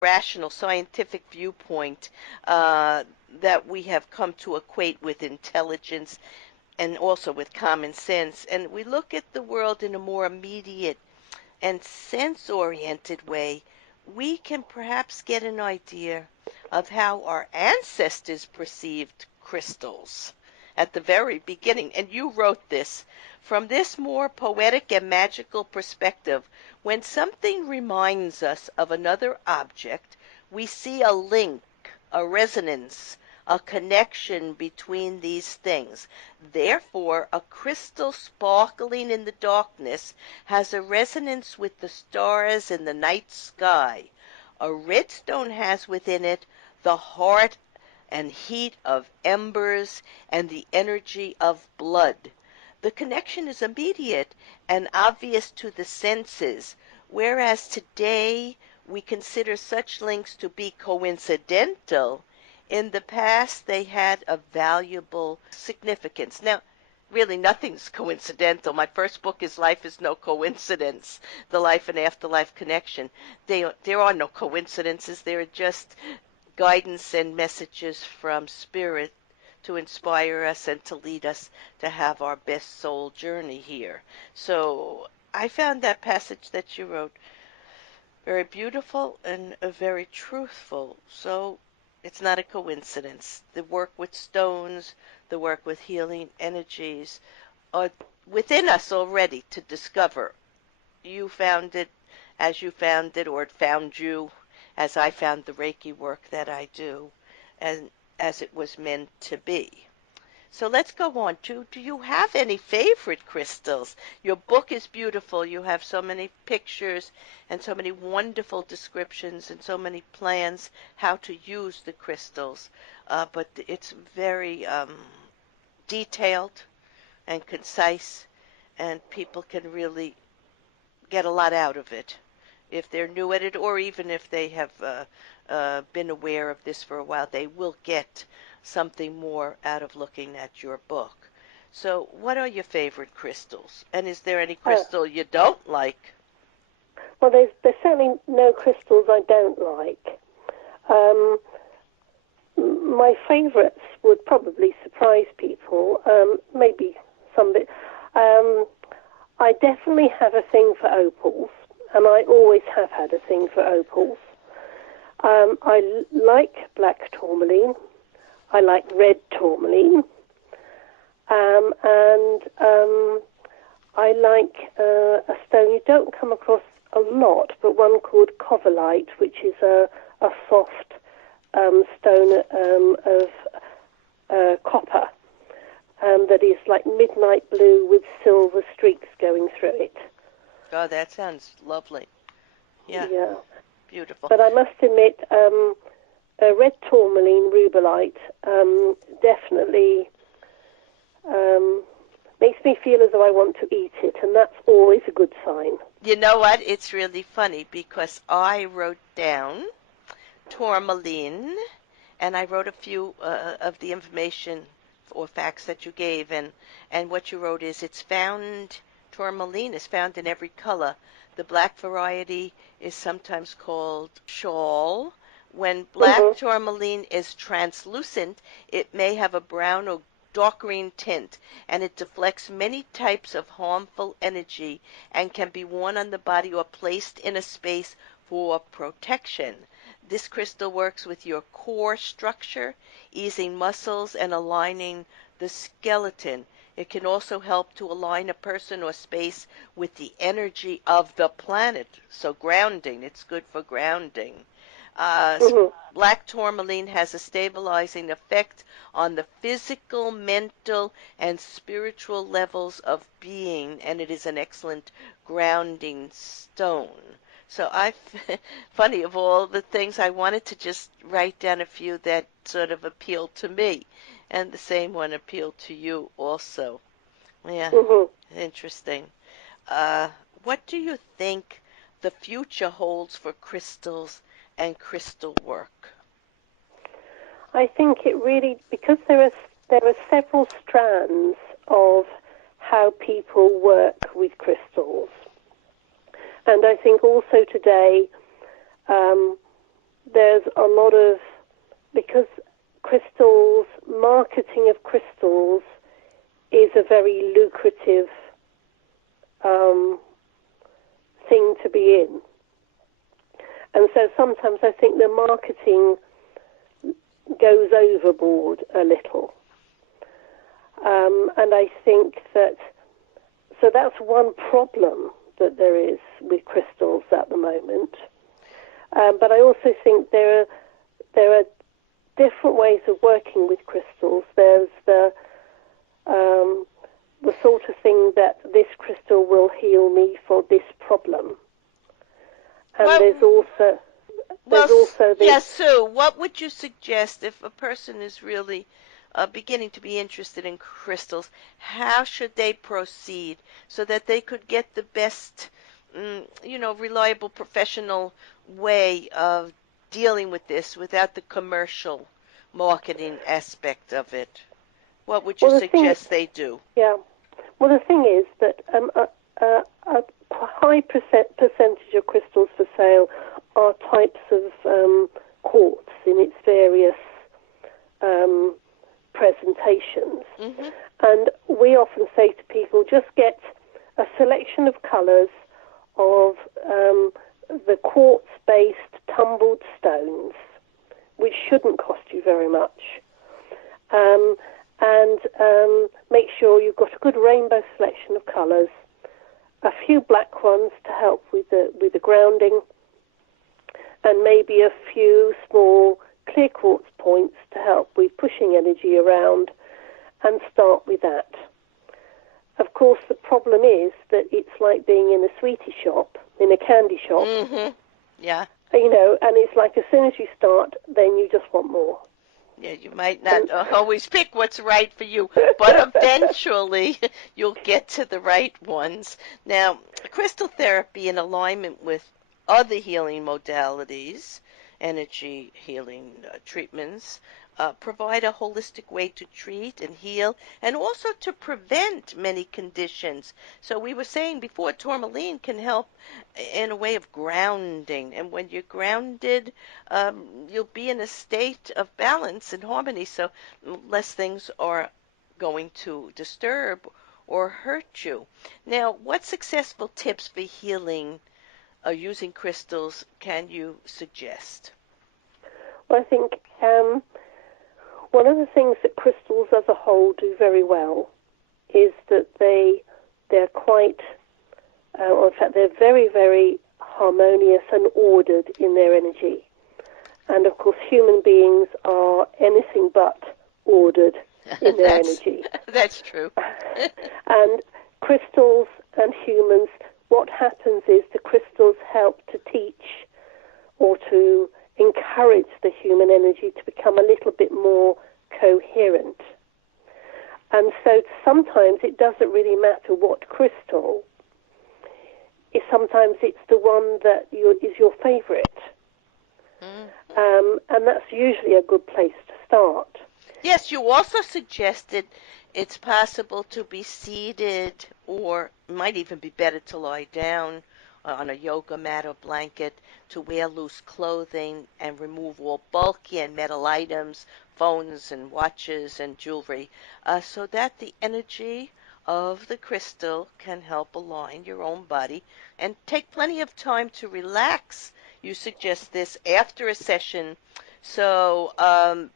rational scientific viewpoint that we have come to equate with intelligence and also with common sense. And we look at the world in a more immediate and sense-oriented way, we can perhaps get an idea of how our ancestors perceived crystals at the very beginning. And you wrote this. From this more poetic and magical perspective, when something reminds us of another object, we see a link, a resonance, a connection between these things. Therefore, a crystal sparkling in the darkness has a resonance with the stars in the night sky. A red stone has within it the heart and heat of embers and the energy of blood. The connection is immediate and obvious to the senses, whereas today we consider such links to be coincidental. In the past, they had a valuable significance. Now, really, nothing's coincidental. My first book is Life is No Coincidence, The Life and Afterlife Connection. There are no coincidences. There are just guidance and messages from Spirit to inspire us and to lead us to have our best soul journey here. So I found that passage that you wrote very beautiful and very truthful. So it's not a coincidence. The work with stones, the work with healing energies are within us already to discover. You found it as you found it, or it found you as I found the Reiki work that I do, and as it was meant to be. So let's go on to, do you have any favorite crystals? Your book is beautiful. You have so many pictures and so many wonderful descriptions and so many plans how to use the crystals. But it's very detailed and concise, and people can really get a lot out of it if they're new at it, or even if they have been aware of this for a while, they will get something more out of looking at your book. So what are your favorite crystals? And is there any crystal you don't like? Well, there's certainly no crystals I don't like. My favourites would probably surprise people, maybe some bit. I definitely have a thing for opals, and I always have had a thing for opals. I like black tourmaline. I like red tourmaline. And I like a stone you don't come across a lot, but one called coverlite, which is a soft stone of copper that is like midnight blue with silver streaks going through it. Oh, that sounds lovely. Yeah. Beautiful. But I must admit, a red tourmaline rubellite definitely makes me feel as though I want to eat it, and that's always a good sign. You know what? It's really funny because I wrote down tourmaline, and I wrote a few of the information or facts that you gave, and what you wrote is tourmaline is found in every color. The black variety is sometimes called shawl. When black tourmaline is translucent, it may have a brown or dark green tint, and it deflects many types of harmful energy and can be worn on the body or placed in a space for protection. This crystal works with your core structure, easing muscles and aligning the skeleton. It can also help to align a person or space with the energy of the planet. So grounding, it's good for grounding. Black tourmaline has a stabilizing effect on the physical, mental, and spiritual levels of being, and it is an excellent grounding stone. So funny, of all the things, I wanted to just write down a few that sort of appealed to me, and the same one appealed to you also. Yeah, interesting. What do you think the future holds for crystals and crystal work? I think it really, because there are several strands of how people work with crystals, and I think also today a lot of, because crystals, marketing of crystals is a very lucrative thing to be in. And so sometimes I think the marketing goes overboard a little. And I think that, so that's one problem that there is with crystals at the moment. But I also think there are different ways of working with crystals. There's the sort of thing that this crystal will heal me for this problem. And Well, there's also this. Yes, Sue, what would you suggest if a person is really beginning to be interested in crystals? How should they proceed so that they could get the best, reliable professional way of dealing with this without the commercial marketing aspect of it? What would you suggest they do? Yeah. Well, the thing is that a high percentage of crystals for sale are types of quartz in its various presentations. Mm-hmm. And we often say to people, just get a selection of colours of the quartz-based tumbled stones, which shouldn't cost you very much. And make sure you've got a good rainbow selection of colours, a few black ones to help with the grounding, and maybe a few small clear quartz points to help with pushing energy around, and start with that. Of course, the problem is that it's like being in a sweetie shop, in a candy shop. Mm-hmm. Yeah. And it's like as soon as you start, then you just want more. Yeah, you might not always pick what's right for you, but eventually you'll get to the right ones. Now, crystal therapy in alignment with other healing modalities, energy healing treatments, provide a holistic way to treat and heal and also to prevent many conditions. So we were saying before, tourmaline can help in a way of grounding. And when you're grounded, you'll be in a state of balance and harmony, so less things are going to disturb or hurt you. Now, what successful tips for healing using crystals can you suggest? Well, I think one of the things that crystals as a whole do very well is that they're quite, in fact, they're very, very harmonious and ordered in their energy. And of course, human beings are anything but ordered in their energy. That's true. And crystals and humans, what happens is the crystals help to teach or to encourage the human energy to become a little bit more coherent. And so sometimes it doesn't really matter what crystal. Sometimes it's the one that is your favorite. And that's usually a good place to start. Yes, you also suggested it's possible to be seated, or it might even be better to lie down on a yoga mat or blanket, to wear loose clothing and remove all bulky and metal items, phones and watches and jewelry, so that the energy of the crystal can help align your own body, and take plenty of time to relax. You suggest this after a session, so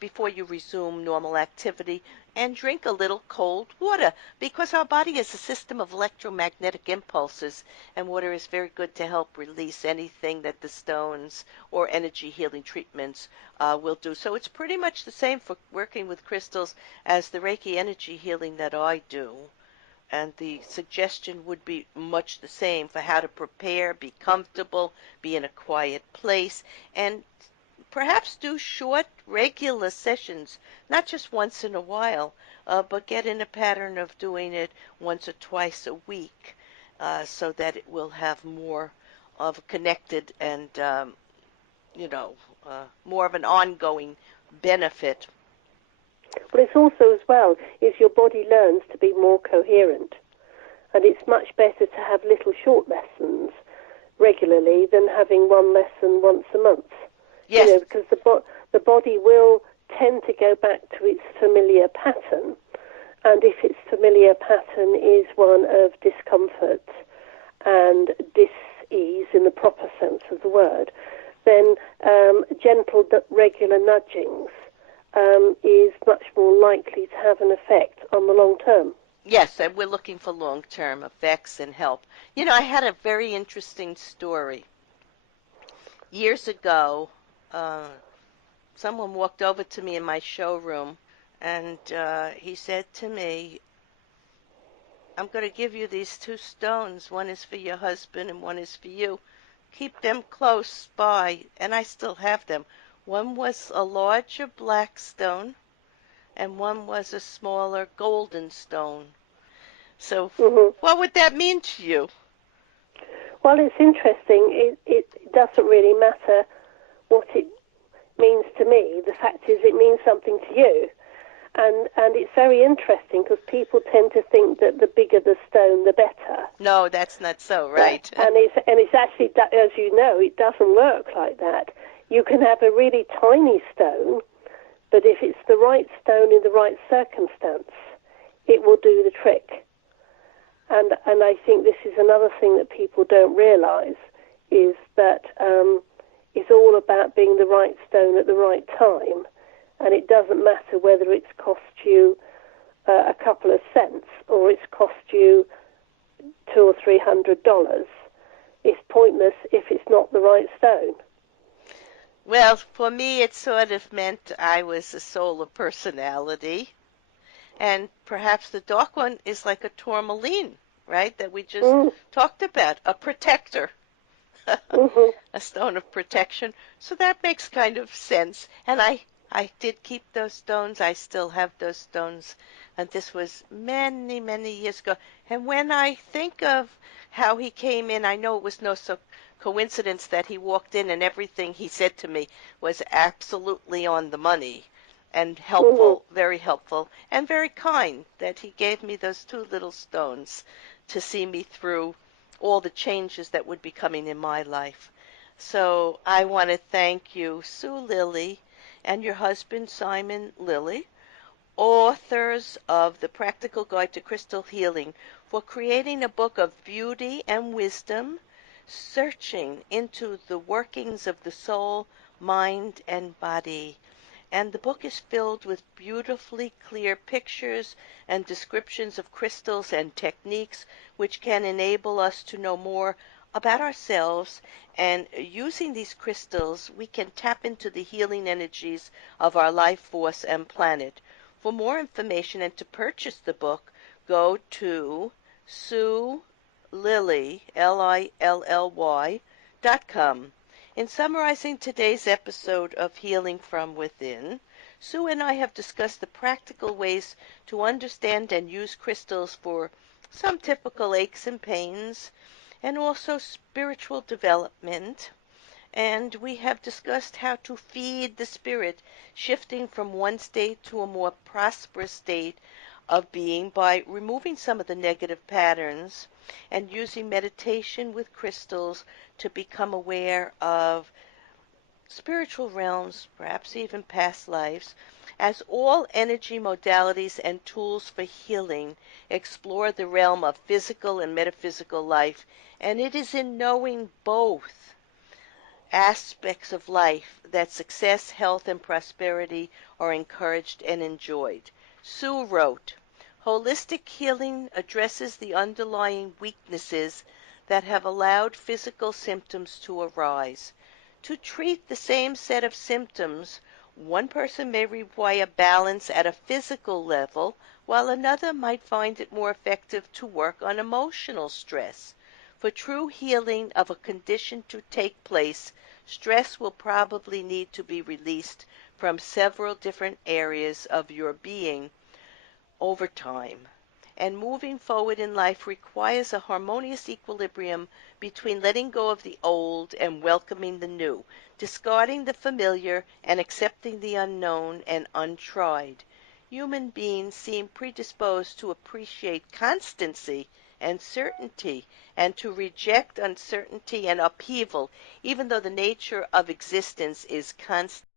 before you resume normal activity, and drink a little cold water, because our body is a system of electromagnetic impulses, and water is very good to help release anything that the stones or energy healing treatments will do. So it's pretty much the same for working with crystals as the Reiki energy healing that I do. And the suggestion would be much the same for how to prepare, be comfortable, be in a quiet place, and perhaps do short, regular sessions, not just once in a while, but get in a pattern of doing it once or twice a week, so that it will have more of a connected and, more of an ongoing benefit. But it's also as well, is your body learns to be more coherent. And it's much better to have little short lessons regularly than having one lesson once a month. Yes. because the body will tend to go back to its familiar pattern, and if its familiar pattern is one of discomfort and dis-ease in the proper sense of the word, then gentle, regular nudgings is much more likely to have an effect on the long term. Yes, and we're looking for long-term effects and help. I had a very interesting story. Years ago, someone walked over to me in my showroom, and he said to me, I'm going to give you these two stones. One is for your husband and one is for you. Keep them close by, and I still have them. One was a larger black stone, and one was a smaller golden stone. So, what would that mean to you? Well, it's interesting. It doesn't really matter what it means to me. The fact is, it means something to you. And it's very interesting because people tend to think that the bigger the stone, the better. No, that's not so, right? And it's actually, as you know, it doesn't work like that. You can have a really tiny stone, but if it's the right stone in the right circumstance, it will do the trick. And I think this is another thing that people don't realize, is that it's all about being the right stone at the right time. And it doesn't matter whether it's cost you a couple of cents or it's cost you $200 or $300. It's pointless if it's not the right stone. Well, for me, it sort of meant I was a solar personality. And perhaps the dark one is like a tourmaline, right, that we just talked about, a protector, a stone of protection. So that makes kind of sense. And I did keep those stones. I still have those stones. And this was many, many years ago. And when I think of how he came in, I know it was no coincidence that he walked in and everything he said to me was absolutely on the money and helpful, very helpful, and very kind, that he gave me those two little stones to see me through all the changes that would be coming in my life. So I want to thank you, Sue Lilly, and your husband, Simon Lilly, authors of The Practical Guide to Crystal Healing, for creating a book of beauty and wisdom, searching into the workings of the soul, mind, and body. And the book is filled with beautifully clear pictures and descriptions of crystals and techniques which can enable us to know more about ourselves. And using these crystals, we can tap into the healing energies of our life force and planet. For more information and to purchase the book, go to Sue Lilly, Lilly.com. In summarizing today's episode of Healing from Within, Sue and I have discussed the practical ways to understand and use crystals for some typical aches and pains, and also spiritual development. And we have discussed how to feed the spirit, shifting from one state to a more prosperous state of being by removing some of the negative patterns and using meditation with crystals to become aware of spiritual realms, perhaps even past lives, as all energy modalities and tools for healing explore the realm of physical and metaphysical life. And it is in knowing both aspects of life that success, health, and prosperity are encouraged and enjoyed. Sue wrote, "Holistic healing addresses the underlying weaknesses that have allowed physical symptoms to arise. To treat the same set of symptoms, one person may require balance at a physical level, while another might find it more effective to work on emotional stress. For true healing of a condition to take place, stress will probably need to be released from several different areas of your being over time. And moving forward in life requires a harmonious equilibrium between letting go of the old and welcoming the new, discarding the familiar and accepting the unknown and untried. Human beings seem predisposed to appreciate constancy and certainty, and to reject uncertainty and upheaval, even though the nature of existence is constant